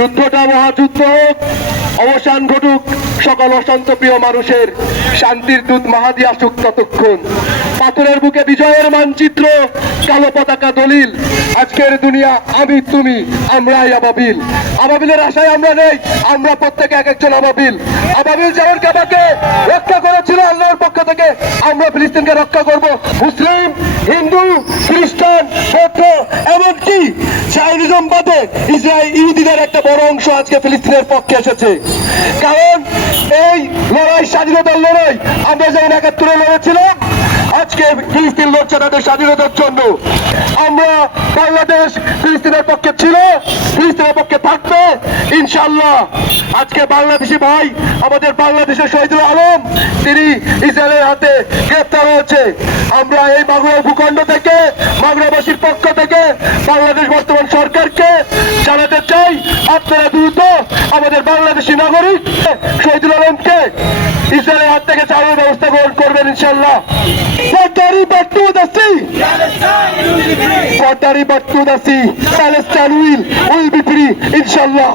যুদ্ধটা মহাযুদ্ধ অবসান ঘটুক, সকল অশান্ত প্রিয় মানুষের শান্তির দূত মাহাদি আসুক ততক্ষণ। পাথরের বুকে বিজয়ের মানচিত্র, কালো পতাকা দলিল, আজকের দুনিয়া আমি, তুমি, আমরাই আবাবিল। আবাবিলের আশায় আমরা নেই, আমরা প্রত্যেকে এক একজন আবাবিল। আবাবিল যেমন কাবাকে রক্ষা করেছিল আল্লাহর পক্ষ থেকে, আমরা ফিলিস্তিনকে রক্ষা করব। মুসলিম, হিন্দু, খ্রিস্টান, বৌদ্ধ বাদে ইসরায়েল ইহুদিদের একটা বড় অংশ আজকে ফিলিস্তিনের পক্ষে এসেছে। কারণ এই লড়াই, স্বাধীনতার লড়াই, আমরা যেমন একাত্তরে লড়েছিলাম, আজকে ফিলিস্তিন লড়ছে তাদের স্বাধীনতার জন্য। আমরা বাংলাদেশ ফিলিস্তিনের পক্ষে ছিল, ফিলিস্তিনের পক্ষে থাকবে ইনশাল্লাহ আজকে বাংলাদেশি ভাই, আমাদের বাংলাদেশের শহীদুল আলম, তিনি ইসরায়েলের হাতে গ্রেপ্তার হয়েছে। আমরা এই মাগুরা ভূখণ্ড থেকে, মাগুরাবাসীর পক্ষ থেকে বাংলাদেশ বর্তমান সরকারকে আমাদের বাংলাদেশি নাগরিক শহীদুল আলমকে ইসরায়েলের হাত থেকে চালানোর ব্যবস্থা গ্রহণ করবেন ইনশাল্লাহ ইনশাল্লাহ